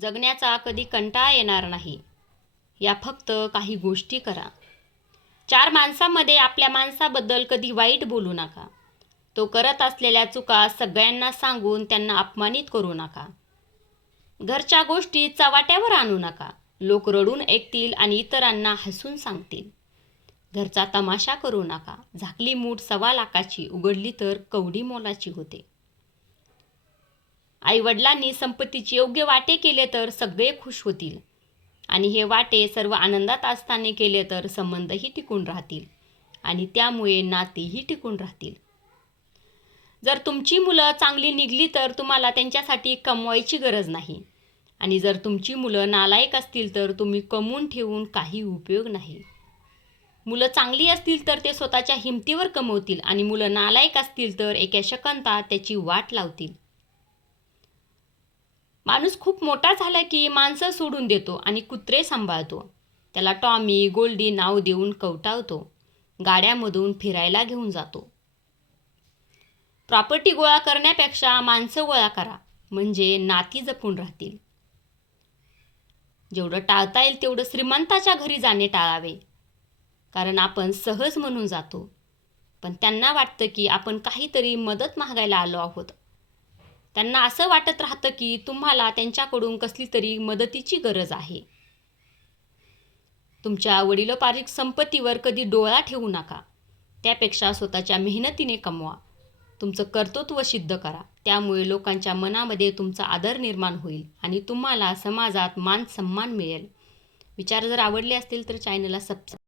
जगण्याचा कधी कंटाळा येणार नाही. या फक्त काही गोष्टी करा. चार माणसांमध्ये आपल्या माणसाबद्दल कधी वाईट बोलू नका. तो करत असलेल्या चुका सगळ्यांना सांगून त्यांना अपमानित करू नका. घरच्या गोष्टी चवाट्यावर आणू नका. लोक रडून ऐकतील आणि इतरांना हसून सांगतील. घरचा तमाशा करू नका. झाकली मूठ सव्वा लाखाची उघडली तर कवडी मोलाची होते. आईवडिलांनी संपत्तीचे योग्य वाटे केले तर सगळे खुश होतील. आणि हे वाटे सर्व आनंदात असताना केले तर संबंधही टिकून राहतील. आणि त्यामुळे नातेही टिकून राहतील. जर तुमची मुलं चांगली निघली तर तुम्हाला त्यांच्यासाठी कमवायची गरज नाही. आणि जर तुमची मुलं नालायक असतील तर तुम्ही कमवून ठेवून काही उपयोग नाही. मुलं चांगली असतील तर ते स्वतःच्या हिमतीवर कमवतील आणि मुलं नालायक असतील तर एका शकंता त्याची वाट लावतील. माणूस खूप मोठा झाला की माणसं सोडून देतो आणि कुत्रे सांभाळतो. त्याला टॉमी गोल्डी नाव देऊन कवटावतो. गाड्यामधून फिरायला घेऊन जातो. प्रॉपर्टी गोळा करण्यापेक्षा माणसं गोळा करा म्हणजे नाती जपून राहतील. जेवढं टाळता येईल तेवढं श्रीमंताच्या घरी जाणे टाळावे. कारण आपण सहज म्हणून जातो. पण त्यांना वाटतं की आपण काहीतरी मदत मागायला आलो आहोत. त्यांना असं वाटत राहतं की तुम्हाला त्यांच्याकडून कसली तरी मदतीची गरज आहे. तुमच्या वडिलोपार्जिक संपत्तीवर कधी डोळा ठेवू नका. त्यापेक्षा स्वतःच्या मेहनतीने कमवा. तुमचं कर्तृत्व सिद्ध करा. त्यामुळे लोकांच्या मनामध्ये तुमचा आदर निर्माण होईल आणि तुम्हाला समाजात मान सन्मान मिळेल. विचार जर आवडले असतील तर चॅनलला सबस्क्राईब